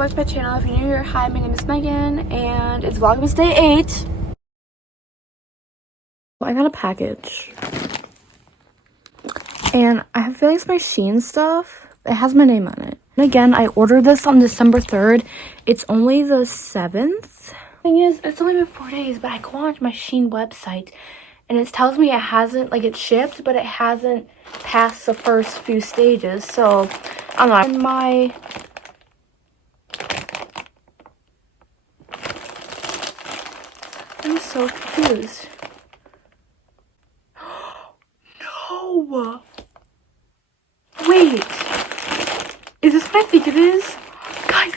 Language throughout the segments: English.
welcome back to my channel. If you're new here, hi, my name is Megan, and it's Vlogmas Day 8. I got a package, and I have a feeling it's my Shein stuff. It has my name on it. And again, I ordered this on December 3rd. It's only the 7th. Thing is, it's only been 4 days, but I go on my Shein website, and it tells me it hasn't, like, it's shipped, but it hasn't passed the first few stages. So, I don't know. I'm so confused. No! Wait! Is this what I think it is? Guys!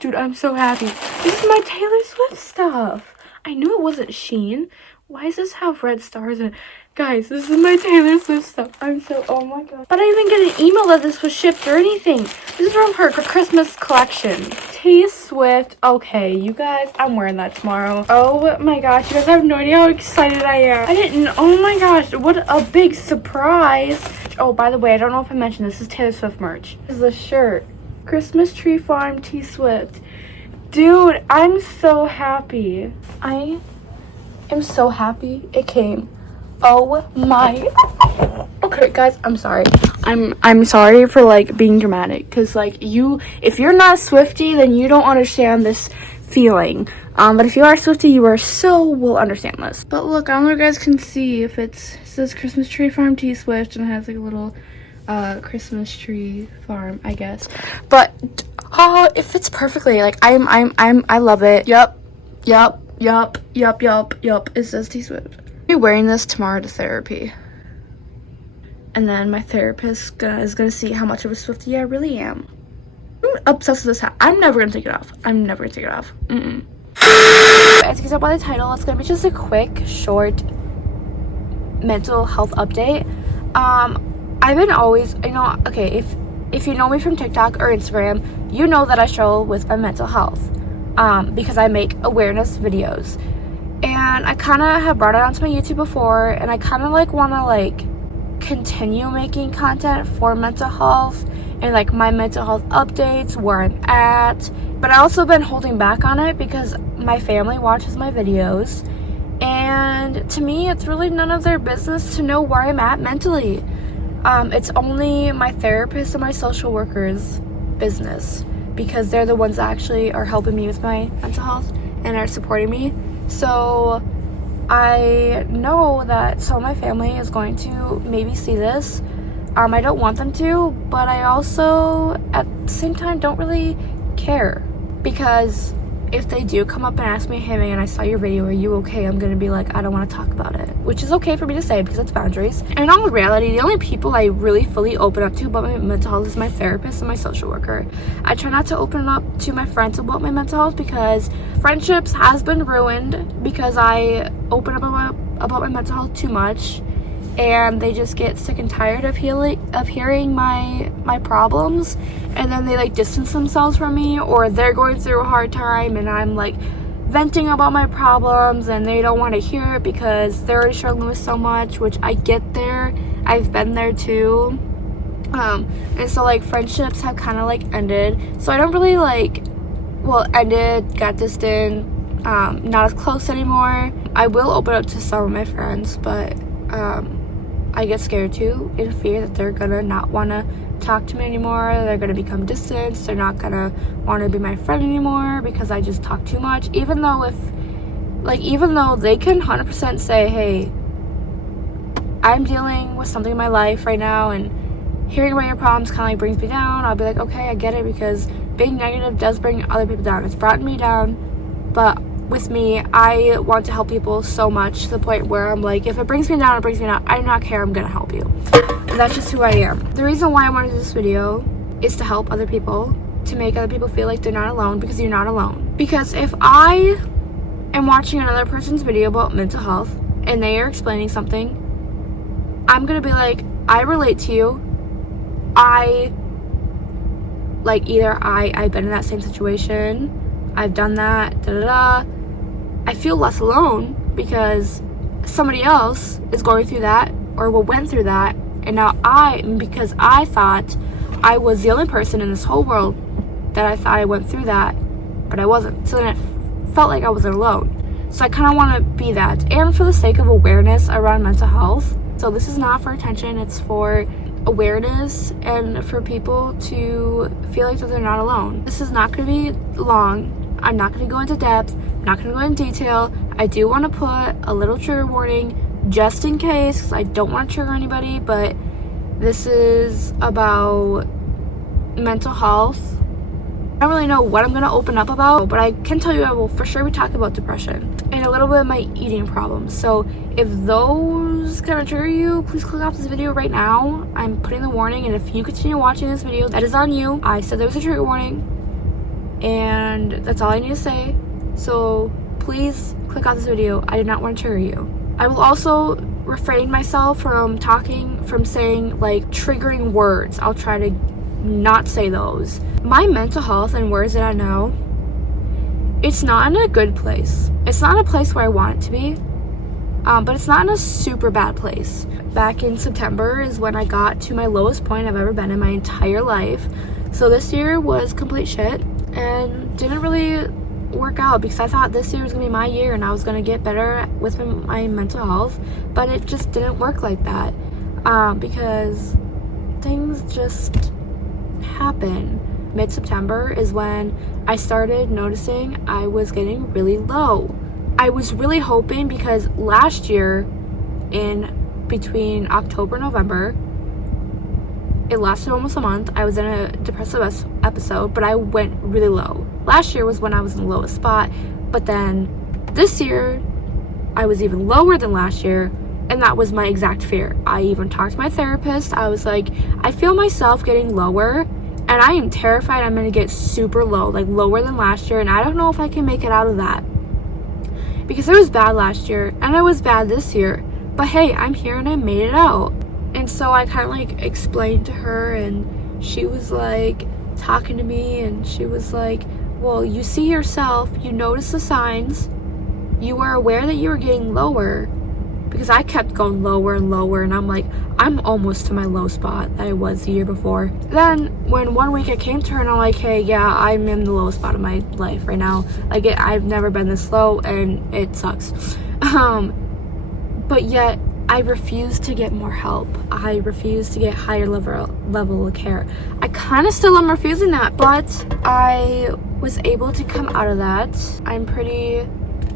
Dude, I'm so happy. This is my Taylor Swift stuff. I knew it wasn't Shein. Why does this have red stars in it? Guys, this is my Taylor Swift stuff. I'm so, oh my god. But I didn't even get an email that this was shipped or anything. This is from her Christmas collection. Taylor Swift. Okay, you guys, I'm wearing that tomorrow. Oh my gosh, you guys have no idea how excited I am. I didn't, oh my gosh, what a big surprise. Oh, by the way, I don't know if I mentioned this is Taylor Swift merch. This is a shirt. Christmas Tree Farm T Swift. Dude, I'm so happy. I am so happy it came. Oh my. Okay, guys, I'm sorry. I'm sorry for like being dramatic, because like if you're not a Swiftie, then you don't understand this feeling. But if you are a Swiftie, you will understand this. But look, I don't know if you guys can see if it says Christmas Tree Farm T Swift, and it has like a little Christmas tree farm, I guess. But oh, it fits perfectly. Like I love it. Yup. It says T Swift. I'll be wearing this tomorrow to therapy. And then my therapist is gonna see how much of a Swiftie I really am. I'm obsessed with this hat. I'm never gonna take it off. As you can tell by the title, it's gonna be just a quick, short mental health update. I've been always, okay, if you know me from TikTok or Instagram, you know that I struggle with my mental health, because I make awareness videos, and I kind of have brought it onto my YouTube before, and I kind of like want to like continue making content for mental health and like my mental health updates, where I'm at. But I also been holding back on it because my family watches my videos, and to me it's really none of their business to know where I'm at mentally. It's only my therapist and my social worker's business, because they're the ones that actually are helping me with my mental health and are supporting me. So I know that some of my family is going to maybe see this. I don't want them to, but I also at the same time don't really care, because if they do come up and ask me, hey man, I saw your video, are you okay? I'm gonna be like, I don't want to talk about it, which is okay for me to say because it's boundaries. And in all reality, the only people I really fully open up to about my mental health is my therapist and my social worker. I try not to open up to my friends about my mental health, because friendships has been ruined because I open up about my mental health too much, and they just get sick and tired of hearing my problems, and then they like distance themselves from me, or they're going through a hard time and I'm like venting about my problems and they don't want to hear it because they're already struggling with so much, which I get there. I've been there too. And so like friendships have kind of like ended, so I don't really ended, got distant, not as close anymore. I will open up to some of my friends, but I get scared too, in fear that they're gonna not want to talk to me anymore, they're gonna become distant, they're not gonna want to be my friend anymore because I just talk too much. Even though they can 100% say, hey, I'm dealing with something in my life right now, and hearing about your problems kind of like brings me down, I'll be like, okay, I get it, because being negative does bring other people down. It's brought me down, but with me, I want to help people so much to the point where I'm like, if it brings me down, it brings me down. I do not care. I'm gonna help you. And that's just who I am. The reason why I wanted to do this video is to help other people, to make other people feel like they're not alone, because you're not alone. Because if I am watching another person's video about mental health and they are explaining something, I'm gonna be like, I relate to you. I've been in that same situation. I've done that, I feel less alone because somebody else is going through that or went through that, And now because I thought I was the only person in this whole world that I thought I went through that, but I wasn't. So then it felt like I wasn't alone. So I kind of want to be that, and for the sake of awareness around mental health. So this is not for attention, it's for awareness and for people to feel like that they're not alone. This is not going to be long. I'm not going to go into depth. I'm not going to go into detail. I do want to put a little trigger warning just in case, because I don't want to trigger anybody, but this is about mental health. I don't really know what I'm going to open up about, but I can tell you I will for sure be talking about depression and a little bit of my eating problems. So if those gonna trigger you, please click off this video right now. I'm putting the warning, and if you continue watching this video, that is on you. I said there was a trigger warning, and that's all I need to say. So please click off this video. I did not want to trigger you. I will also refrain myself from saying like triggering words. I'll try to not say those. My mental health and words that I know, it's not in a good place. It's not a place where I want it to be, but it's not in a super bad place. Back in September is when I got to my lowest point I've ever been in my entire life. So this year was complete shit and didn't really work out, because I thought this year was gonna be my year and I was gonna get better with my mental health, but it just didn't work like that, because things just happen. Mid-September is when I started noticing I was getting really low. I was really hoping, because last year in between October and November, it lasted almost a month. I was in a depressive episode, but I went really low. Last year was when I was in the lowest spot, but then this year I was even lower than last year, and that was my exact fear. I even talked to my therapist. I was like, I feel myself getting lower, and I am terrified I'm gonna get super low, like lower than last year, and I don't know if I can make it out of that. Because it was bad last year, and it was bad this year, but hey, I'm here and I made it out. And so I kind of like explained to her, and she was like talking to me, and she was like, well, you see yourself, you notice the signs, you were aware that you were getting lower, because I kept going lower and lower, and I'm like, I'm almost to my low spot that I was the year before. Then when one week I came to her and I'm like, hey, yeah, I'm in the lowest spot of my life right now. Like, I've never been this low, and it sucks. But yet I refuse to get more help. I refuse to get higher level of care. I kind of still am refusing that, but I was able to come out of that. I'm pretty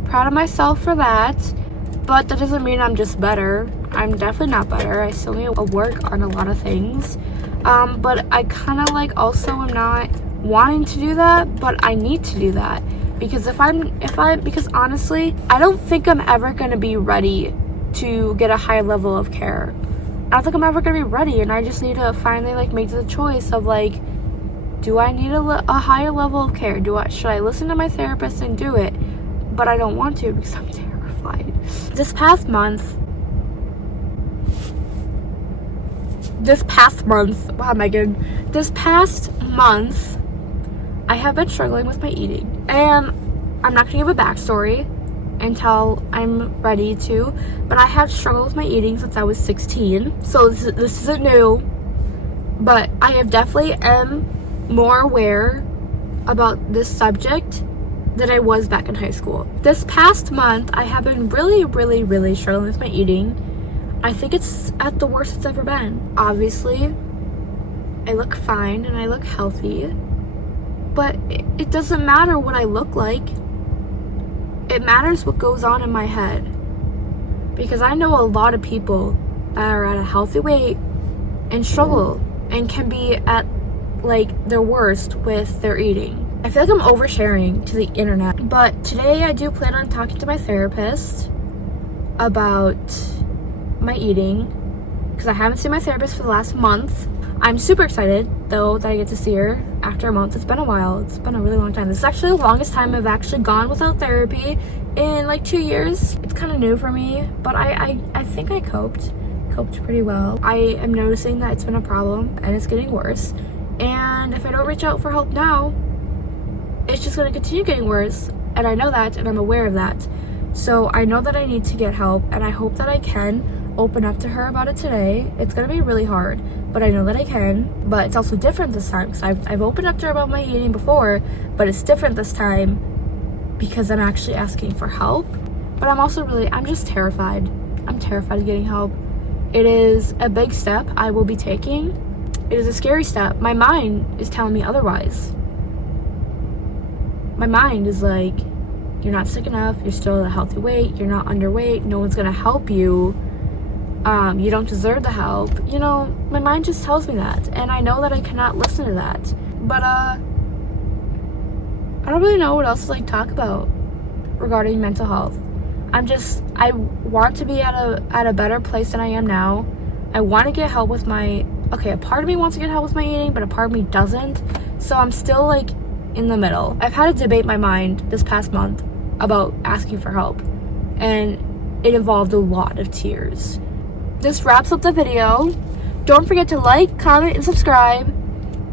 proud of myself for that. But that doesn't mean I'm just better. I'm definitely not better. I still need to work on a lot of things. But I kind of like also am not wanting to do that, but I need to do that. Because because honestly, I don't think I'm ever going to be ready to get a higher level of care. I don't think I'm ever going to be ready, and I just need to finally like make the choice of like, do I need a higher level of care? Should I listen to my therapist and do it? But I don't want to, because I'm terrified. This past month, wow, Megan. This past month, I have been struggling with my eating. And I'm not gonna give a backstory until I'm ready to, but I have struggled with my eating since I was 16. So this isn't new, but I have definitely am more aware about this subject than I was back in high school. This past month, I have been really, really, really struggling with my eating. I think it's at the worst it's ever been. Obviously, I look fine and I look healthy, but it doesn't matter what I look like. It matters what goes on in my head. Because I know a lot of people that are at a healthy weight and struggle and can be at like their worst with their eating. I feel like I'm oversharing to the internet, but today I do plan on talking to my therapist about my eating, because I haven't seen my therapist for the last month. I'm super excited though that I get to see her after a month. It's been a while. It's been a really long time. This is actually the longest time I've actually gone without therapy in like 2 years. It's kind of new for me, but I think I coped pretty well. I am noticing that it's been a problem and it's getting worse, and if I don't reach out for help now, it's just going to continue getting worse, and I know that, and I'm aware of that. So I know that I need to get help, and I hope that I can. open up to her about it today. It's gonna be really hard, but I know that I can. But it's also different this time because I've opened up to her about my eating before, but it's different this time because I'm actually asking for help. But I'm just terrified. I'm terrified of getting help. It is a big step I will be taking. It is a scary step. My mind is telling me otherwise. My mind is like, you're not sick enough, you're still at a healthy weight, you're not underweight, no one's gonna help you, you don't deserve the help. You know, my mind just tells me that, and I know that I cannot listen to that. But I don't really know what else to like talk about regarding mental health. I want to be at a better place than I am now. I want to get help with a part of me wants to get help with my eating, but a part of me doesn't. So I'm still like in the middle. I've had to debate my mind this past month about asking for help, and it involved a lot of tears. This wraps up the video. Don't forget to like, comment, and subscribe,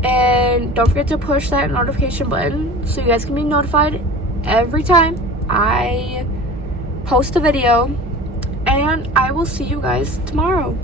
and don't forget to push that notification button so you guys can be notified every time I post a video, and I will see you guys tomorrow.